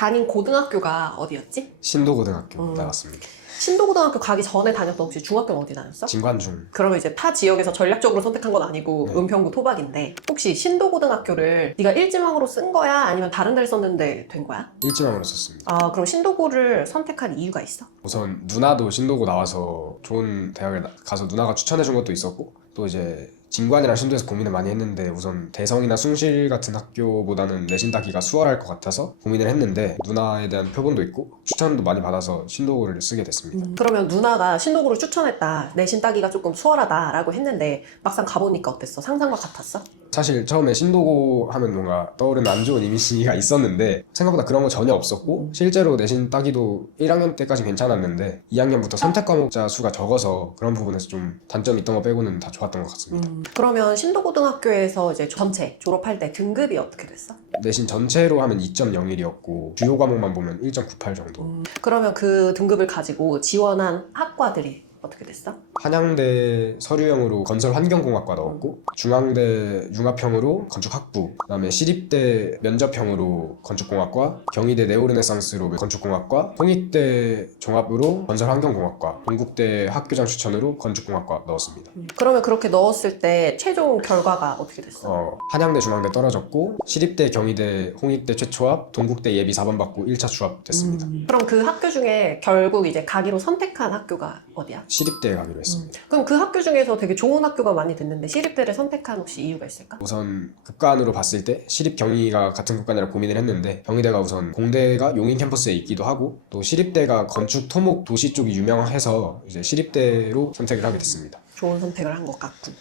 다닌 고등학교가 어디였지? 신도고등학교 나갔습니다. 신도고등학교 가기 전에 다녔던 혹시 중학교는 어디 다녔어? 진관중. 그러면 이제 타 지역에서 전략적으로 선택한 건 아니고 네. 은평구 토박인데 혹시 신도고등학교를 네가 일지망으로 쓴 거야? 아니면 다른 데를 썼는데 된 거야? 일지망으로 썼습니다. 아 그럼 신도고를 선택한 이유가 있어? 우선 누나도 신도고 나와서 좋은 대학을 가서 누나가 추천해준 것도 있었고, 또 이제 진관이랑 신도에서 고민을 많이 했는데 우선 대성이나 숭실 같은 학교보다는 내신 따기가 수월할 것 같아서 고민을 했는데 누나에 대한 표본도 있고 추천도 많이 받아서 신도고를 쓰게 됐습니다. 그러면 누나가 신도고를 추천했다, 내신 따기가 조금 수월하다라고 했는데 막상 가보니까 어땠어? 상상과 같았어? 사실 처음에 신도고 하면 뭔가 떠오르는 안 좋은 이미지가 있었는데 생각보다 그런 거 전혀 없었고, 실제로 내신 따기도 1학년 때까지 괜찮았는데 2학년부터 선택 과목자 수가 적어서 그런 부분에서 좀 단점이 있던 거 빼고는 다 좋았던 것 같습니다. 그러면 신도고등학교에서 이제 전체 졸업할 때 등급이 어떻게 됐어? 내신 전체로 하면 2.01이었고 주요 과목만 보면 1.98 정도. 그러면 그 등급을 가지고 지원한 학과들이 어떻게 됐어? 한양대 서류형으로 건설환경공학과 넣었고, 중앙대 융합형으로 건축학부, 그다음에 시립대 면접형으로 건축공학과, 경희대 네오르네상스로 건축공학과, 홍익대 종합으로 건설환경공학과, 동국대 학교장 추천으로 건축공학과 넣었습니다. 그러면 그렇게 넣었을 때 최종 결과가 어떻게 됐어? 한양대 중앙대 떨어졌고, 시립대 경희대 홍익대 최초합, 동국대 예비 4번 받고 1차 추합 됐습니다. 그럼 그 학교 중에 결국 이제 가기로 선택한 학교가 어디야? 시립대에 가기로 했습니다. 그럼 그 학교 중에서 되게 좋은 학교가 많이 됐는데 시립대를 선택한 혹시 이유가 있을까? 우선 급간으로 봤을 때 시립 경희가 같은 급간이라 고민을 했는데, 경희대가 우선 공대가 용인 캠퍼스에 있기도 하고 또 시립대가 건축 토목 도시 쪽이 유명해서 이제 시립대로 선택을 하게 됐습니다. 좋은 선택을 한 것 같군.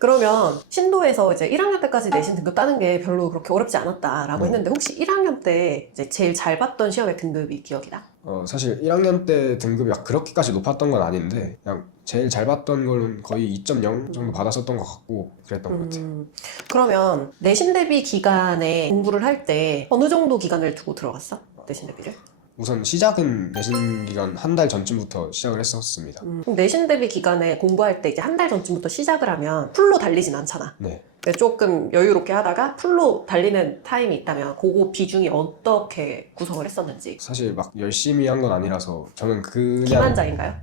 그러면 신도에서 이제 1학년 때까지 내신 등급 따는 게 별로 그렇게 어렵지 않았다라고 했는데 혹시 1학년 때 이제 제일 잘 봤던 시험의 등급이 기억이 나? 사실 1학년 때 등급이 막 그렇게까지 높았던 건 아닌데 그냥 제일 잘 봤던 건 거의 2.0 정도 받았었던 것 같고 그랬던 것 같아요. 그러면 내신 대비 기간에 공부를 할 때 어느 정도 기간을 두고 들어갔어? 내신 대비를? 우선 시작은 내신 기간 한 달 전쯤부터 시작을 했었습니다. 그럼 내신 대비 기간에 공부할 때 이제 한 달 전쯤부터 시작을 하면 풀로 달리진 않잖아. 네. 근데 조금 여유롭게 하다가 풀로 달리는 타임이 있다면 그거 비중이 어떻게 구성을 했었는지. 사실 막 열심히 한 건 아니라서 저는 그냥 기만장인가요?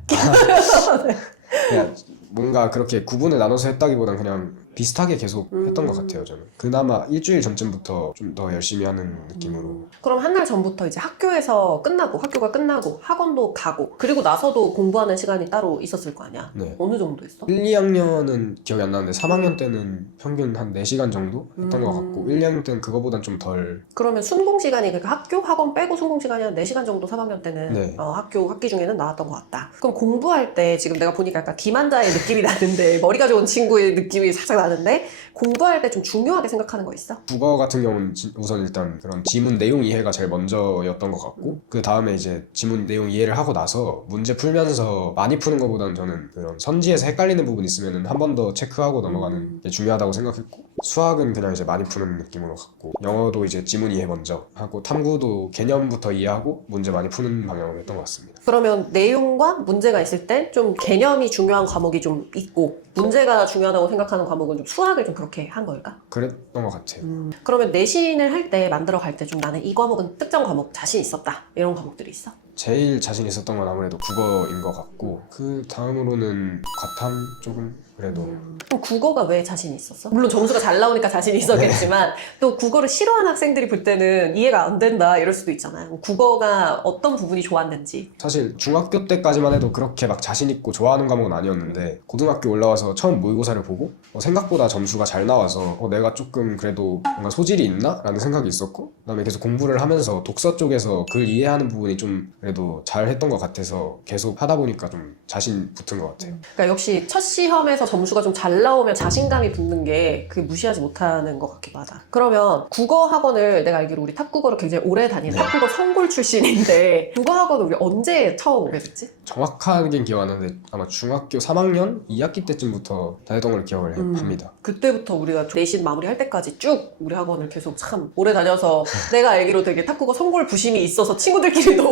그냥 뭔가 그렇게 구분을 나눠서 했다기보단 그냥 비슷하게 계속 했던 것 같아요. 저는 그나마 일주일 전쯤부터 좀 더 열심히 하는 느낌으로. 그럼 한 달 전부터 이제 학교가 끝나고 학원도 가고 그리고 나서도 공부하는 시간이 따로 있었을 거 아니야? 네. 어느 정도 했어? 1, 2학년은 기억이 안 나는데 3학년 때는 평균 한 4시간 정도 했던 것 같고 1, 2학년 때는 그거보단 좀 덜. 그러면 순공 시간이 그러니까 학교 학원 빼고 순공 시간이 한 4시간 정도 3학년 때는 네. 학기 중에는 나왔던 것 같다. 그럼 공부할 때 지금 내가 보니까 약간 기만자의 느낌이 나는데 머리가 좋은 친구의 느낌이 살짝 나는데 공부할 때 좀 중요하게 생각하는 거 있어? 국어 같은 경우는 우선 일단 그런 지문 내용 이해가 제일 먼저였던 것 같고 그 다음에 이제 지문 내용 이해를 하고 나서 문제 풀면서 많이 푸는 것보다는 저는 그런 선지에서 헷갈리는 부분 있으면 한 번 더 체크하고 넘어가는 게 중요하다고 생각했고, 수학은 그냥 이제 많이 푸는 느낌으로 갔고, 영어도 이제 지문 이해 먼저 하고 탐구도 개념부터 이해하고 문제 많이 푸는 방향으로 했던 것 같습니다. 그러면 내용과 문제가 있을 때 좀 개념이 중요한 과목이 좀 있고 문제가 중요하다고 생각하는 과목은 좀 수학을 좀 그렇게 한 걸까? 그랬던 것 같아요. 그러면 내신을 할 때 만들어 갈 때 좀 나는 이 과목은 특정 과목 자신 있었다 이런 과목들이 있어? 제일 자신 있었던 건 아무래도 국어인 것 같고 그 다음으로는 과탐 쪽은 그래도 그럼 국어가 왜 자신 있었어? 물론 점수가 잘 나오니까 자신이 있었겠지만 또 국어를 싫어하는 학생들이 볼 때는 이해가 안 된다 이럴 수도 있잖아요. 국어가 어떤 부분이 좋았는지. 사실 중학교 때까지만 해도 그렇게 막 자신 있고 좋아하는 과목은 아니었는데 고등학교 올라와서 처음 모의고사를 보고 생각보다 점수가 잘 나와서 내가 조금 그래도 뭔가 소질이 있나? 라는 생각이 있었고, 그다음에 계속 공부를 하면서 독서 쪽에서 글 이해하는 부분이 좀 그래도 잘 했던 것 같아서 계속 하다 보니까 좀 자신 붙은 것 같아요. 그러니까 역시 첫 시험에서 점수가 좀 잘 나오면 자신감이 붙는 게 그게 무시하지 못하는 것 같기도 하다. 그러면 국어 학원을 내가 알기로 우리 탑국어를 굉장히 오래 다니는 탑국어 성골 출신인데 국어 학원을 우리 언제 처음 오게 됐지? 정확하게 기억 안 나는데 아마 중학교 3학년 2학기 때쯤부터 다녔던 걸 기억을 합니다. 그때부터 우리가 내신 마무리할 때까지 쭉 우리 학원을 계속 참 오래 다녀서 내가 알기로 되게 탁구가 성골 부심이 있어서 친구들끼리도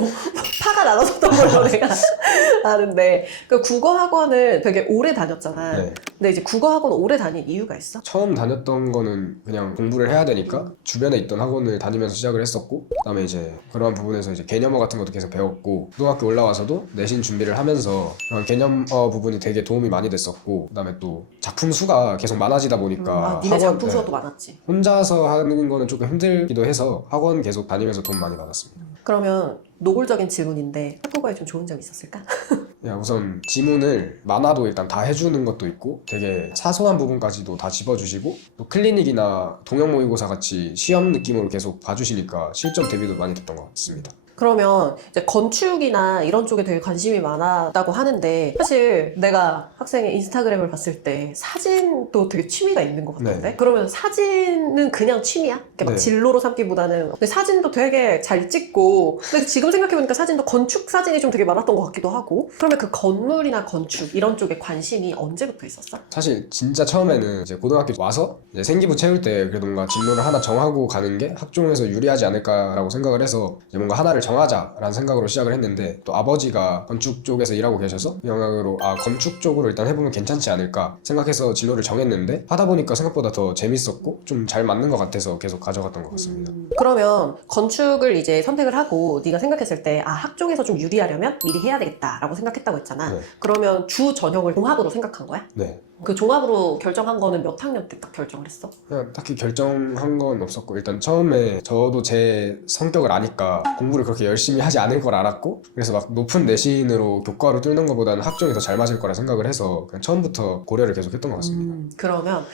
파가 나눠졌던 걸로 내가 아는데 그 국어 학원을 되게 오래 다녔잖아. 네. 네. 근데 이제 국어 학원 오래 다닌 이유가 있어? 처음 다녔던 거는 그냥 공부를 해야 되니까 주변에 있던 학원을 다니면서 시작을 했었고, 그다음에 이제 그런 부분에서 이제 개념어 같은 것도 계속 배웠고, 고등학교 올라와서도 내신 준비를 하면서 그런 개념어 부분이 되게 도움이 많이 됐었고, 그다음에 또 작품 수가 계속 많아지다 보니까 니네 학원, 작품 수가 네, 또 많았지. 혼자서 하는 거는 조금 힘들기도 해서 학원 계속 다니면서 도움 많이 받았습니다. 그러면 노골적인 질문인데 탁구과에 좀 좋은 점이 있었을까? 야, 우선 지문을 만화도 일단 다 해주는 것도 있고 되게 사소한 부분까지도 다 짚어주시고, 또 클리닉이나 동영 모의고사 같이 시험 느낌으로 계속 봐주시니까 실전 대비도 많이 됐던 것 같습니다. 그러면 이제 건축이나 이런 쪽에 되게 관심이 많았다고 하는데, 사실 내가 학생의 인스타그램을 봤을 때 사진도 되게 취미가 있는 것 같은데? 네. 그러면 사진은 그냥 취미야? 이렇게 막 네. 진로로 삼기보다는. 근데 사진도 되게 잘 찍고, 근데 지금 생각해보니까 사진도 건축 사진이 좀 되게 많았던 것 같기도 하고. 그러면 그 건물이나 건축 이런 쪽에 관심이 언제부터 있었어? 사실 진짜 처음에는 이제 고등학교 와서 이제 생기부 채울 때 그래도 뭔가 진로를 하나 정하고 가는 게 학종에서 유리하지 않을까라고 생각을 해서 이제 뭔가 하나를 정하자라는 생각으로 시작을 했는데, 또 아버지가 건축 쪽에서 일하고 계셔서 영향으로 건축 쪽으로 일단 해보면 괜찮지 않을까 생각해서 진로를 정했는데, 하다 보니까 생각보다 더 재밌었고 좀 잘 맞는 것 같아서 계속 가져갔던 것 같습니다. 그러면 건축을 이제 선택을 하고 네가 생각했을 때 학종에서 좀 유리하려면 미리 해야 되겠다라고 생각했다고 했잖아. 네. 그러면 주 전형을 종합으로 생각한 거야? 네. 그 종합으로 결정한 거는 몇 학년 때 딱 결정을 했어? 그냥 딱히 결정한 건 없었고, 일단 처음에 저도 제 성격을 아니까 공부를 그렇게 열심히 하지 않을 걸 알았고, 그래서 막 높은 내신으로 교과로 뚫는 것보다는 학종이 더 잘 맞을 거라 생각을 해서 그냥 처음부터 고려를 계속 했던 것 같습니다. 그러면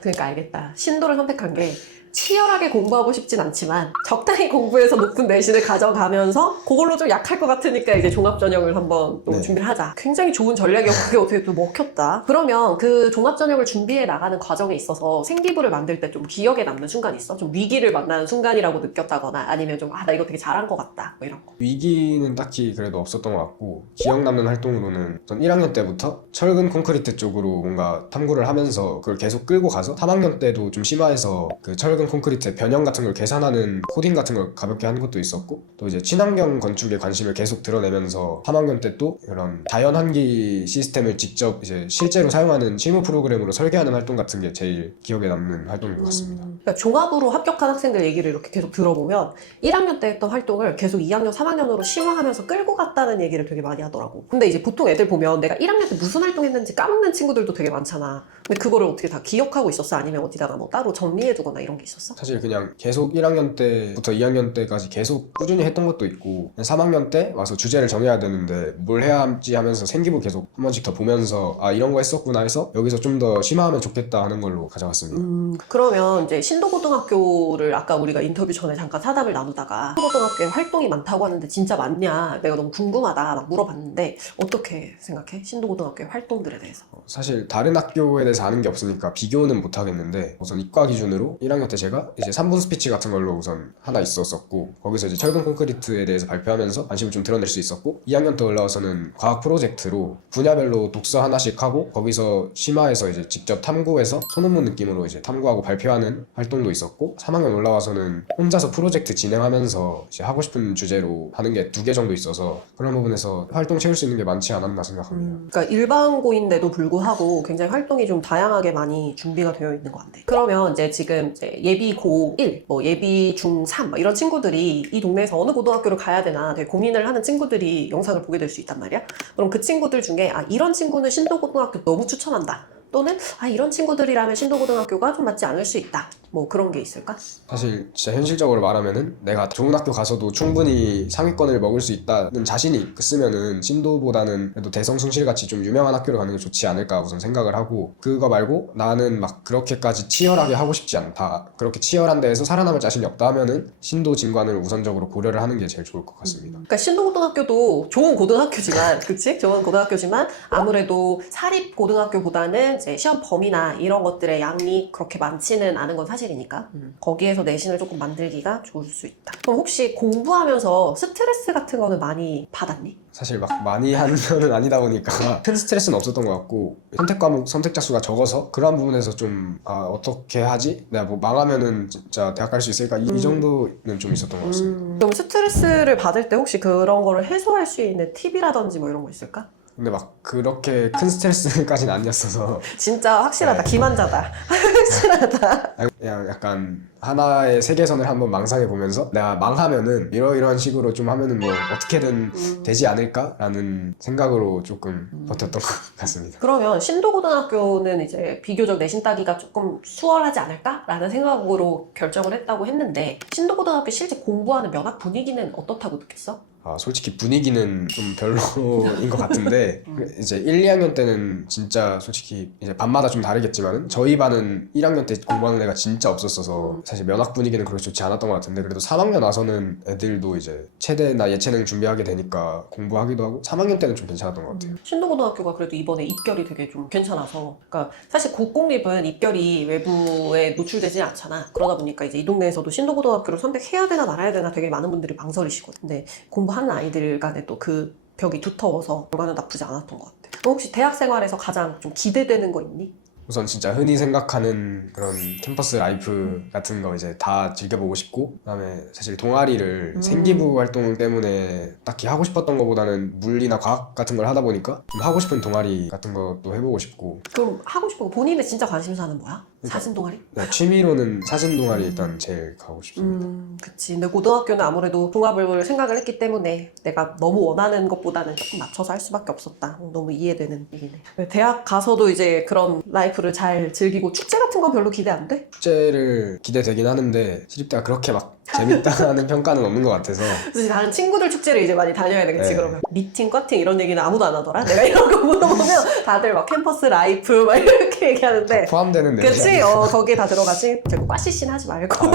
그러니까 알겠다. 신도를 선택한 게 치열하게 공부하고 싶진 않지만 적당히 공부해서 높은 내신을 가져가면서 그걸로 좀 약할 것 같으니까 이제 종합전형을 한번 또 네. 준비를 하자. 굉장히 좋은 전략이었고 그게 어떻게 또 먹혔다. 그러면 그 종합전형을 준비해 나가는 과정에 있어서 생기부를 만들 때 좀 기억에 남는 순간이 있어? 좀 위기를 만나는 순간이라고 느꼈다거나 아니면 좀 나 이거 되게 잘한 것 같다 뭐 이런 거. 위기는 딱히 그래도 없었던 것 같고, 기억 남는 활동으로는 전 1학년 때부터 철근 콘크리트 쪽으로 뭔가 탐구를 하면서 그걸 계속 끌고 가서 3학년 때도 좀 심화해서 그 철근 콘크리트의 변형 같은 걸 계산하는 코딩 같은 걸 가볍게 한 것도 있었고, 또 이제 친환경 건축에 관심을 계속 드러내면서 3학년 때 또 그런 자연환기 시스템을 직접 이제 실제로 사용하는 실무 프로그램으로 설계하는 활동 같은 게 제일 기억에 남는 활동인 것 같습니다. 그러니까 종합으로 합격한 학생들 얘기를 이렇게 계속 들어보면 1학년 때 했던 활동을 계속 2학년, 3학년으로 심화하면서 끌고 갔다는 얘기를 되게 많이 하더라고. 근데 이제 보통 애들 보면 내가 1학년 때 무슨 활동했는지 까먹는 친구들도 되게 많잖아. 근데 그거를 어떻게 다 기억하고 있었어? 아니면 어디다가 뭐 따로 정리해두거나 이런 게 있었어? 사실 그냥 계속 1학년 때부터 2학년 때까지 계속 꾸준히 했던 것도 있고, 3학년 때 와서 주제를 정해야 되는데 뭘 해야 할지 하면서 생기부 계속 한 번씩 더 보면서 이런 거 했었구나 해서 여기서 좀 더 심화하면 좋겠다 하는 걸로 가져갔습니다. 그러면 이제 신도고등학교를 아까 우리가 인터뷰 전에 잠깐 사담을 나누다가 신도고등학교에 활동이 많다고 하는데 진짜 맞냐? 내가 너무 궁금하다 막 물어봤는데 어떻게 생각해? 신도고등학교의 활동들에 대해서. 사실 다른 학교에 대해서 아는 게 없으니까 비교는 못 하겠는데, 우선 이과 기준으로 1학년 때 제가 이제 3분 스피치 같은 걸로 우선 하나 있었었고, 거기서 이제 철근 콘크리트에 대해서 발표하면서 관심을 좀 드러낼 수 있었고, 2학년 때 올라와서는 과학 프로젝트로 분야별로 독서 하나씩 하고 거기서 심화해서 이제 직접 탐구해서 소논문 느낌으로 이제 탐구하고 발표하는 활동도 있었고, 3학년 올라와서는 혼자서 프로젝트 진행하면서 이제 하고 싶은 주제로 하는 게 2개 정도 있어서 그런 부분에서 활동 채울 수 있는 게 많지 않았나 생각합니다. 그러니까 일반고인데도 불구하고 굉장히 활동이 좀 다양하게 많이 준비가 되어 있는 것 같아. 그러면 이제 지금 이제 예비 고1, 뭐 예비 중3 이런 친구들이 이 동네에서 어느 고등학교를 가야 되나 되게 고민을 하는 친구들이 영상을 보게 될 수 있단 말이야. 그럼 그 친구들 중에 이런 친구는 신도고등학교 너무 추천한다. 또는 이런 친구들이라면 신도고등학교가 좀 맞지 않을 수 있다. 뭐 그런 게 있을까? 사실 진짜 현실적으로 말하면은 내가 좋은 학교 가서도 충분히 상위권을 먹을 수 있다는 자신이 있으면은 신도보다는 그래도 대성숭실같이 좀 유명한 학교를 가는 게 좋지 않을까 우선 생각을 하고, 그거 말고 나는 막 그렇게까지 치열하게 하고 싶지 않다, 그렇게 치열한 데에서 살아남을 자신이 없다 하면은 신도 진관을 우선적으로 고려를 하는 게 제일 좋을 것 같습니다. 그러니까 신도고등학교도 좋은 고등학교지만 그치? 좋은 고등학교지만 아무래도 사립 고등학교보다는 이제 시험 범위나 이런 것들의 양이 그렇게 많지는 않은 건 사실이니까 거기에서 내신을 조금 만들기가 좋을 수 있다. 그럼 혹시 공부하면서 스트레스 같은 거는 많이 받았니? 사실 막 많이 하는 편은 아니다 보니까 큰 스트레스는 없었던 것 같고, 선택 과목 선택자 수가 적어서 그런 부분에서 좀 어떻게 하지? 내가 뭐 망하면은 진짜 대학 갈 수 있을까? 이 정도는 좀 있었던 것 같습니다. 그럼 스트레스를 받을 때 혹시 그런 거를 해소할 수 있는 팁이라든지 뭐 이런 거 있을까? 근데 막 그렇게 큰 스트레스까지는 아니었어서 진짜 확실하다. 네. 기만자다. 확실하다. 그냥 약간 하나의 세계선을 한번 망상해 보면서 내가 망하면은 이러이러한 식으로 좀 하면은 뭐 어떻게든 되지 않을까라는 생각으로 조금 버텼던 것 같습니다. 그러면 신도고등학교는 이제 비교적 내신 따기가 조금 수월하지 않을까라는 생각으로 결정을 했다고 했는데 신도고등학교 실제 공부하는 면학 분위기는 어떻다고 느꼈어? 아, 솔직히 분위기는 좀 별로인 것 같은데 이제 1, 2학년 때는 진짜 솔직히 이제 반마다 좀 다르겠지만은 저희 반은 1학년 때 공부하는 애가 진짜 없었어서 사실 면학 분위기는 그렇게 좋지 않았던 것 같은데 그래도 3학년 와서는 애들도 이제 체대나 예체능 준비하게 되니까 공부하기도 하고 3학년 때는 좀 괜찮았던 것 같아요. 신도고등학교가 그래도 이번에 입결이 되게 좀 괜찮아서 그러니까 사실 국공립은 입결이 외부에 노출되지 않잖아. 그러다 보니까 이제 이 동네에서도 신도고등학교를 선택해야 되나 말아야 되나 되게 많은 분들이 망설이시거든. 근데 공부하는 아이들 간에 또 그 벽이 두터워서 결과는 나쁘지 않았던 것 같아. 너 혹시 대학 생활에서 가장 좀 기대되는 거 있니? 우선 진짜 흔히 생각하는 그런 캠퍼스 라이프 같은 거 이제 다 즐겨보고 싶고 그다음에 사실 동아리를 생기부 활동 때문에 딱히 하고 싶었던 것보다는 물리나 과학 같은 걸 하다 보니까 좀 하고 싶은 동아리 같은 것도 해보고 싶고 그럼 하고 싶은 거 본인의 진짜 관심사는 뭐야? 사진 동아리? 네, 취미로는 사진 동아리 일단 제일 가고 싶습니다. 그치. 근데 고등학교는 아무래도 종합을 생각을 했기 때문에 내가 너무 원하는 것보다는 조금 맞춰서 할 수밖에 없었다. 너무 이해되는 얘기네. 대학 가서도 이제 그런 라이프를 잘 즐기고 축제 같은 건 별로 기대 안 돼? 축제를 기대되긴 하는데 시립대가 그렇게 막 재밌다는 평가는 없는 것 같아서 그래서 다른 친구들 축제를 이제 많이 다녀야 되겠지. 네. 그러면 미팅, 커팅 이런 얘기는 아무도 안 하더라. 내가 이런 거 물어보면 다들 막 캠퍼스 라이프 막 이렇게 얘기하는데 포함되는 내용이 그치? 아니에요. 거기에 다 들어가지. 결국 꽈시신 하지 말고.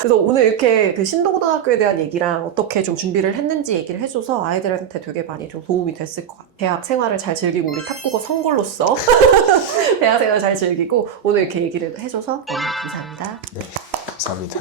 그래서 오늘 이렇게 그 신도고등학교에 대한 얘기랑 어떻게 좀 준비를 했는지 얘기를 해줘서 아이들한테 되게 많이 좀 도움이 됐을 것 같아. 대학 생활을 잘 즐기고 우리 탑국어 성골로서 대학 생활을 잘 즐기고 오늘 이렇게 얘기를 해줘서 너무 감사합니다. 네, 감사합니다.